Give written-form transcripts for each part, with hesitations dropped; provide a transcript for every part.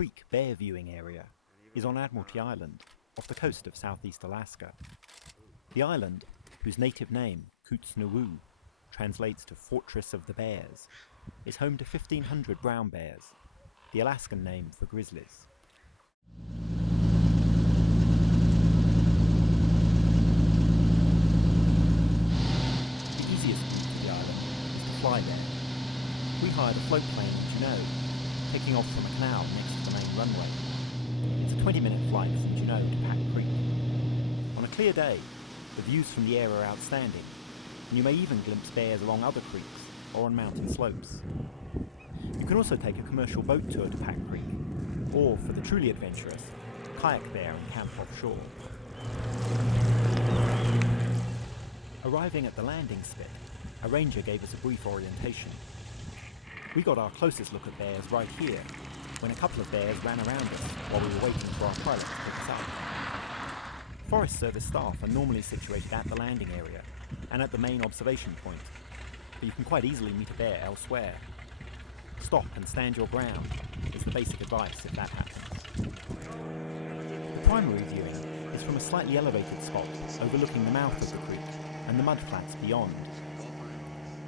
Creek bear viewing area is on Admiralty Island, off the coast of southeast Alaska. The island, whose native name, Kootznoowoo, translates to Fortress of the Bears, is home to 1,500 brown bears, the Alaskan name for grizzlies. The easiest route to the island is to fly there. We hired a float plane in Juneau, taking off from a canal next to the main runway. It's a 20-minute flight from Juneau to Pack Creek. On a clear day, the views from the air are outstanding, and you may even glimpse bears along other creeks or on mountain slopes. You can also take a commercial boat tour to Pack Creek, or, for the truly adventurous, kayak there and camp offshore. Arriving at the landing spit, a ranger gave us a brief orientation. We got our closest look at bears right here, when a couple of bears ran around us while we were waiting for our pilot to pick us up. Forest Service staff are normally situated at the landing area and at the main observation point, but you can quite easily meet a bear elsewhere. Stop and stand your ground is the basic advice if that happens. The primary viewing is from a slightly elevated spot overlooking the mouth of the creek and the mudflats beyond.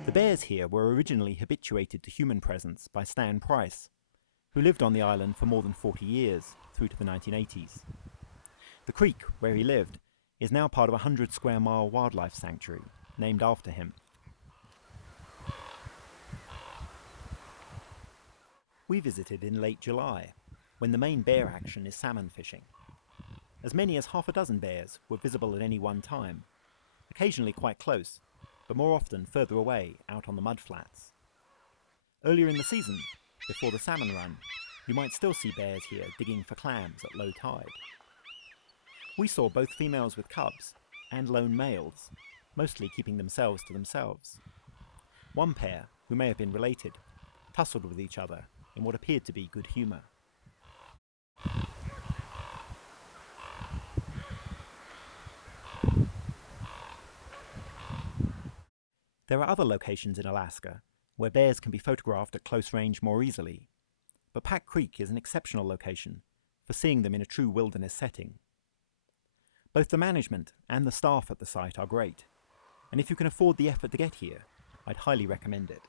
The bears here were originally habituated to human presence by Stan Price, who lived on the island for more than 40 years, through to the 1980s. The creek where he lived is now part of a 100-square-mile wildlife sanctuary named after him. We visited in late July, when the main bear action is salmon fishing. As many as half a dozen bears were visible at any one time, occasionally quite close, but more often further away out on the mudflats. Earlier in the season, before the salmon run, you might still see bears here digging for clams at low tide. We saw both females with cubs and lone males, mostly keeping themselves to themselves. One pair, who may have been related, tussled with each other in what appeared to be good humour. There are other locations in Alaska where bears can be photographed at close range more easily, but Pack Creek is an exceptional location for seeing them in a true wilderness setting. Both the management and the staff at the site are great, and if you can afford the effort to get here, I'd highly recommend it.